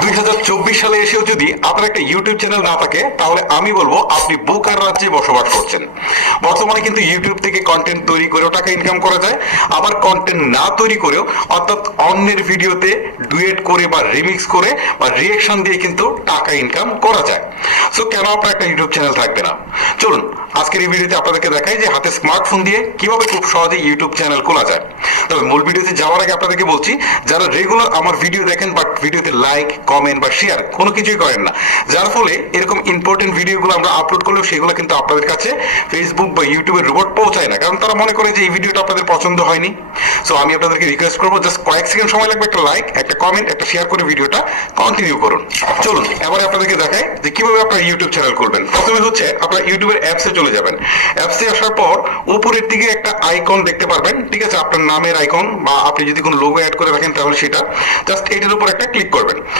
2024 সালে এসেও যদি আপনার একটা ইউটিউব চ্যানেল না থাকে তাহলে আমি বলবো আপনি বোকার রাজ্যে বসবাস করছেন। বর্তমানে কিন্তু ইউটিউব থেকে কন্টেন্ট তৈরি করেও টাকা ইনকাম করা যায়, আবার কন্টেন্ট না তৈরি করেও অর্থাৎ অন্যের ভিডিওতে ডুয়েট করে বা রিমিক্স করে বা রিয়েকশন দিয়ে কিন্তু টাকা ইনকাম করা যায়। সো কেন আপনার একটা ইউটিউব চ্যানেল থাকবে না? চলুন আজকের এই ভিডিওতে আপনাদেরকে দেখাই যে হাতে স্মার্টফোন দিয়ে কিভাবে খুব সহজে ইউটিউব চ্যানেল খোলা যায়। তবে মূল ভিডিওতে যাওয়ার আগে আপনাদেরকে বলছি, যারা রেগুলার আমার ভিডিও দেখেন বাট ভিডিওতে লাইক কমেন্ট বা শেয়ার কোনো কিছুই করেন না, যার ফলে এরকম ইম্পর্টেন্ট ভিডিওগুলো আমরা আপলোড করলেও সেগুলো কিন্তু আপনাদের কাছে ফেসবুক বা ইউটিউবের রিপোর্ট পৌঁছায় না, কারণ তারা মনে করে যে এই ভিডিওটা আপনাদের পছন্দ হয়নি। সো আমি আপনাদেরকে রিকোয়েস্ট করবো, জাস্ট কয়েক সেকেন্ড সময় লাগবে, একটা লাইক একটা কমেন্ট একটা শেয়ার করে ভিডিওটা কন্টিনিউ করুন। চলুন এবারে আপনাদেরকে দেখাই যে কিভাবে আপনার ইউটিউব চ্যানেল করবেন। প্রথমে হচ্ছে আপনার ইউটিউবের অ্যাপসে চলে যাবেন। অ্যাপসে আসার পর উপরের দিকে একটা আইকন দেখতে পারবেন, ঠিক আছে, আপনার নামের আইকন বা আপনি যদি কোনো লোগো অ্যাড করে রাখেন তাহলে সেটা, জাস্ট এটার উপর একটা ক্লিক করবেন।